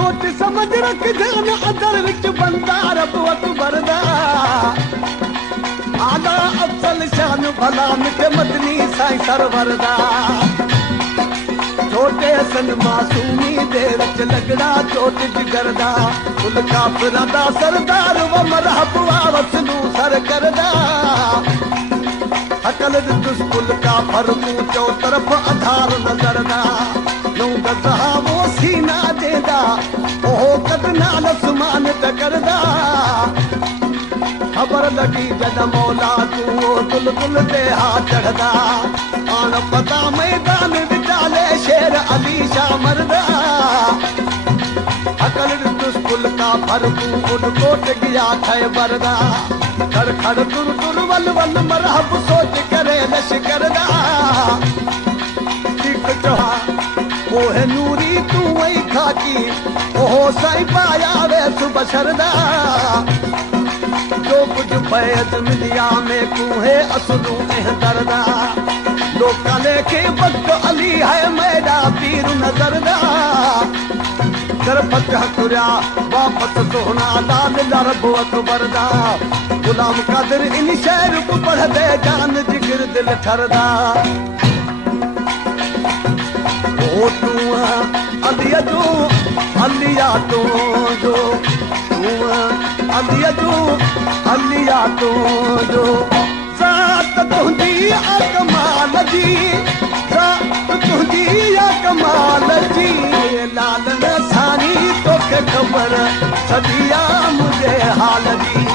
सोच समझ रख ध्यान अदर विच बंदा रब अकबर दा आला अफसल शान भला मिट मदनी साईं सरवर दा छोटे सन मासूमी दे विच लगड़ा चोट जिगर दा कुल काफिरां दा सरदार व मरहब वसलू सर करदा अकल दुस्कुल का फरकू चो तरफ आधार नजर दा नौ गज़ा वो सीना देदा ओहो कद नाल आसमान टकरदा खबर लगी जद मौला तू दुल दुल ते हाथ चढ़दा आन पता मैदान विचाले शेर अली शाह मरदा अकल दुस्कुल का फरकू उन कोट गया खैबर दा खड़ खड़ तुर तुर वल वल मरहब सोच करे लश्कर दा ठीक चोहा ओहे नूरी तू वही खाकी ओहो साईं पाया वे सुबशर दा जो कुछ फैज मिलिया में कूहे असलू एहदर दा लोका लेके वक्त अली है मैडा पीर नजर दा कर फतह तुरिया वापस सोहना लाल लरब अकबर दा गुलाम कादिर इन शहर को पढ़ दे जान जिगर दिल ठरदा ओ तू अलिया तू जो तू अलिया तू जो ज़ात तुंहिंजी अकमाल जी ज़ात तुंहिंजी अकमाल जी लालन सानी तोखे ख़बर सदिया मुझे हाल जी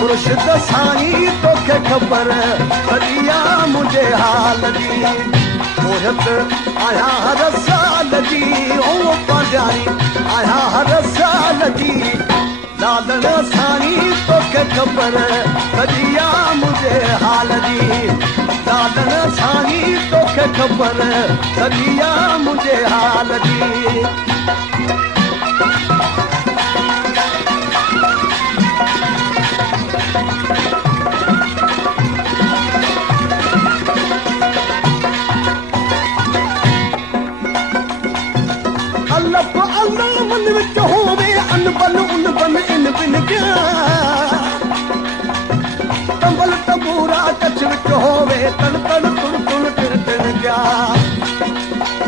मुर्शिद साईं तोखे ख़बर सदिया मुझे हाल जी मोहत आया हर साल जी ओ पंजारी आया हर साल जी लालन साईं तोखे ख़बर सदिया मुझे हाल जी लालन साईं तोखे ख़बर सदिया मुझे हाल जी मन विच होवे अनबन उन बन इन बिन क्या तंबल तबूरा कछ विच होवे तन तन तुर तुर टिन टिन क्या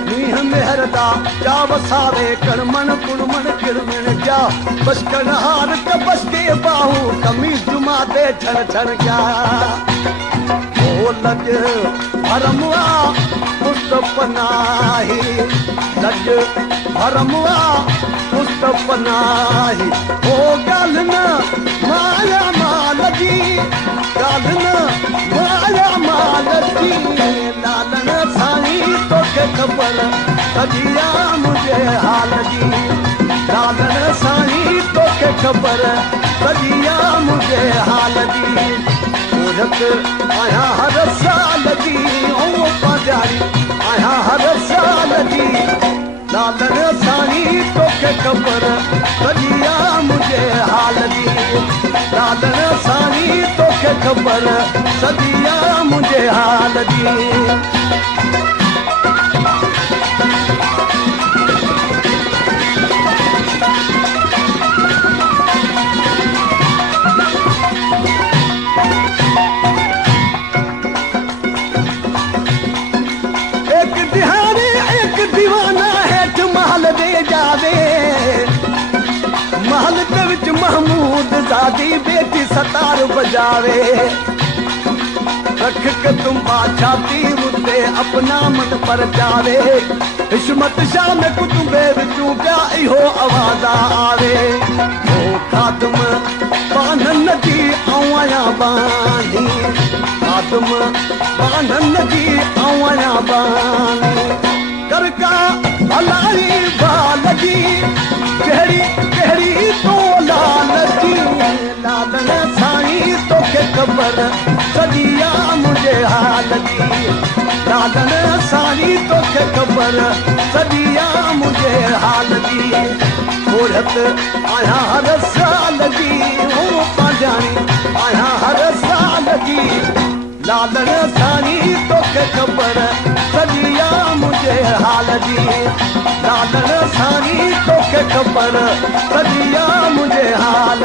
नीह मेहरदा जा वसावे करमन कुड़मन किरमन क्या बस कनहार के बस के बाहू कमीज जुमा दे छन छन क्या ओ लज भरमुआ मुस्तफनाही लज भरमुआ मुस्तफनाही ओ गल न माया माल जी गल न माया माल जी लालन साईं तोखे ख़बर सदिया मुझे हाल जी लालन साईं तोखे ख़बर सदिया मुझे हाल जी मुझत आया हर साल जी ओ पंजारी आया हर साल जी लालन साईं तोखे ख़बर सदिया मुझे हाल जी लालन साईं तोखे ख़बर सदिया मुझे हाल जी महल के विच महमूद ज़ादी बेटी सतार बजावे रख के तुम छाती मुझे अपना मन पर जावे हिस्मत शाह में कुतुबे विचू क्या इहो आवाज़ा आवे ओ खादम बानन जी आया बानी खादम बानन जी आया बानी करका भलाई बाल जी केड़ी केड़ी तो लाल जी लालन साईं तोखे ख़बर सदिया मुझे हाल जी लालन साईं तोखे ख़बर सदिया मुझे हाल जी मोहत आया हर साल जी ओ पंजानी आया हर साल जी लालन साईं तोखे ख़बर सदिया मुझे हाल जी लालन साईं तोखे ख़बर सॼी आ मुंहिंजे हाल